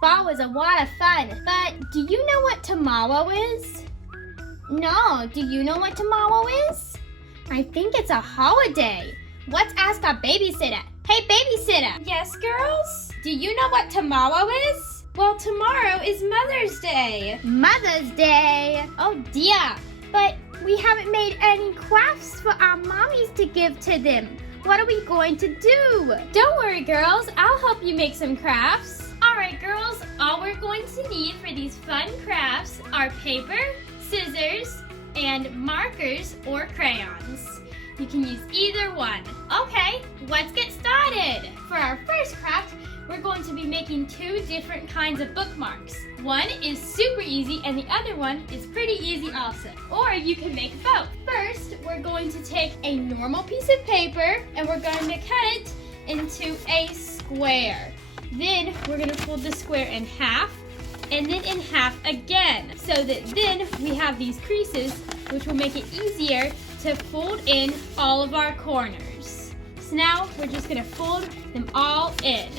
ball was a lot of fun. But do you know what tomorrow is? No, do you know what tomorrow is? I think it's a holiday. Let's ask our babysitter. Hey, babysitter. Yes, girls? Do you know what tomorrow is? Well, tomorrow is Mother's Day. Mother's Day. Oh dear, but we haven't made any crafts for our mommies to give to them. What are we going to do? Don't worry, girls. I'll help you make some crafts. All right, girls. All we're going to need for these fun crafts are paper, scissors, and markers or crayons. You can use either one. Okay, let's get started. For our first craft, we're going to be making two different kinds of bookmarks. One is super easy and the other one is pretty easy also. Or you can make both. First, we're going to take a normal piece of paper and we're going to cut it into a square. Then we're going to fold the square in half and then in half again, so that then we have these creases, which will make it easier to fold in all of our corners. So now we're just going to fold them all in.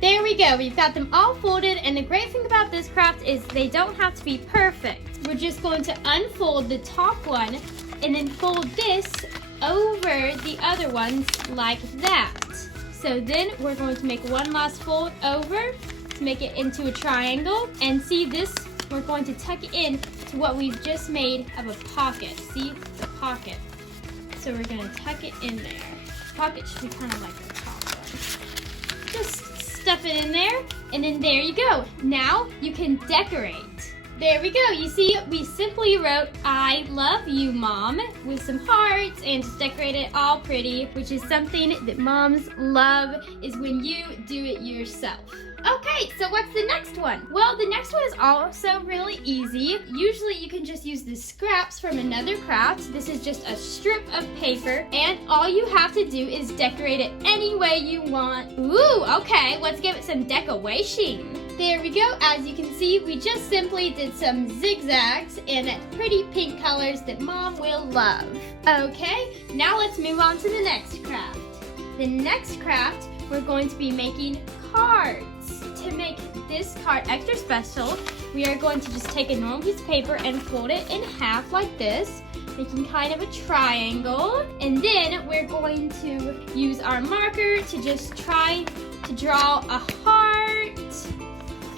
There we go, we've got them all folded, and the great thing about this craft is they don't have to be perfect. We're just going to unfold the top one and then fold this over the other ones like that. So then we're going to make one last fold over to make it into a triangle, and see this, we're going to tuck it in to what we've just made of a pocket. See, the pocket. So we're going to tuck it in there. The pocket should be kind of like the top one. Just stuff it in there, and then there you go. Now you can decorate. There we go. You see, we simply wrote, "I love you, Mom," with some hearts and just decorate it all pretty, which is something that moms love, is when you do it yourself. Okay, so what's the next one? Well, the next one is also really easy. Usually you can just use the scraps from another craft. This is just a strip of paper, and all you have to do is decorate it any way you want. Ooh, okay, let's give it some decoration. There we go. As you can see, we just simply did some zigzags in pretty pink colors that Mom will love. Okay, now let's move on to the next craft. The next craft, we're going to be making cards. To make this card extra special, we are going to just take a normal piece of paper and fold it in half like this, making kind of a triangle. And then we're going to use our marker to just try to draw a heart.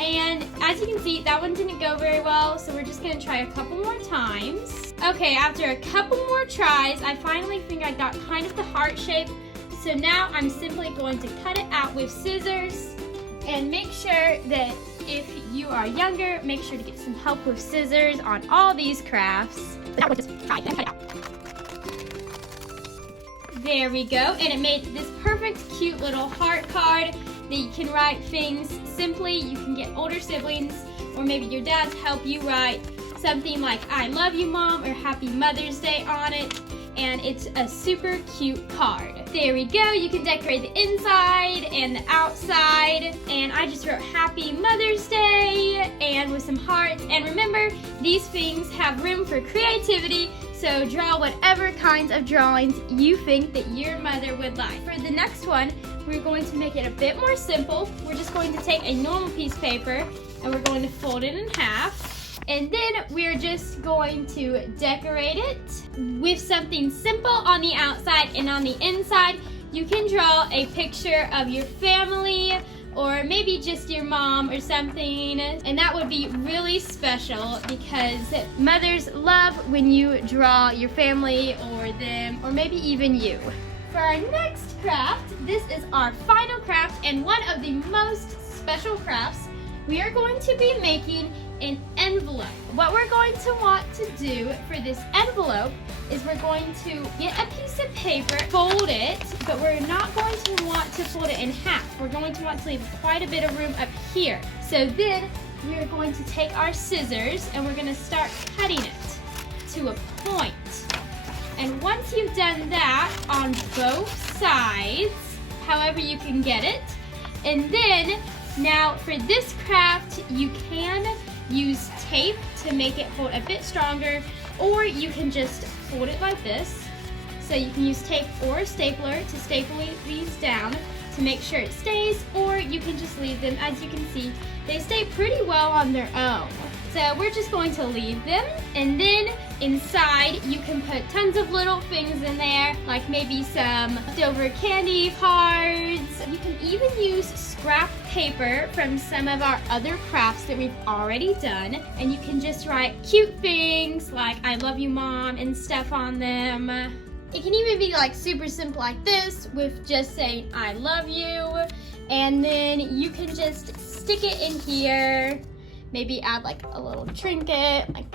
And as you can see, that one didn't go very well, so we're just gonna try a couple more times. Okay, after a couple more tries, I finally think I got kind of the heart shape. So now I'm simply going to cut it out with scissors. And make sure that if you are younger, make sure to get some help with scissors on all these crafts. There we go, and it made this perfect, cute little heart card that you can write things simply. You can get older siblings, or maybe your dads help you write something like "I love you, Mom" or "Happy Mother's Day" on it. And it's a super cute card. There we go. You can decorate the inside and the outside. And I just wrote "Happy Mother's Day" and with some hearts. And remember, these things have room for creativity, so draw whatever kinds of drawings you think that your mother would like. For the next one, we're going to make it a bit more simple. We're just going to take a normal piece of paper and we're going to fold it in half. And then we're just going to decorate it with something simple on the outside, and on the inside you can draw a picture of your family or maybe just your mom or something, and that would be really special because mothers love when you draw your family or them or maybe even you. For our next craft, this is our final craft and one of the most special crafts. We are going to be making an envelope. What we're going to want to do for this envelope is we're going to get a piece of paper, fold it, but we're not going to want to fold it in half. We're going to want to leave quite a bit of room up here. So then we're going to take our scissors and we're going to start cutting it to a point. And once you've done that on both sides, however you can get it, and then now for this craft, you can use tape to make it hold a bit stronger, or you can just fold it like this. So you can use tape or a stapler to staple these down to to make sure it stays, or you can just leave them. As you can see, they stay pretty well on their own. So we're just going to leave them, and then inside you can put tons of little things in there, like maybe some leftover candy cards. You can even use scrap paper from some of our other crafts that we've already done, and you can just write cute things like "I love you, Mom" and stuff on them. It can even be like super simple like this with just saying "I love you," and then you can just stick it in here. Maybe add like a little trinket, like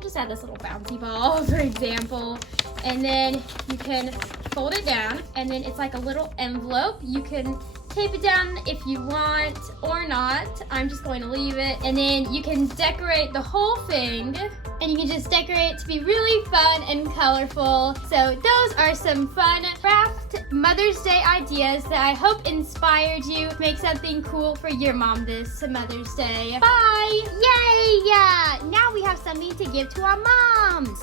just add this little bouncy ball, for example. And then you can fold it down, and then it's like a little envelope. You can tape it down if you want or not. I'm just going to leave it. And then you can decorate the whole thing, and you can just decorate it to be really fun and colorful. So those are some fun craft Mother's Day ideas that I hope inspired you to make something cool for your mom this Mother's Day. Bye! Yay! Now we have something to give to our moms.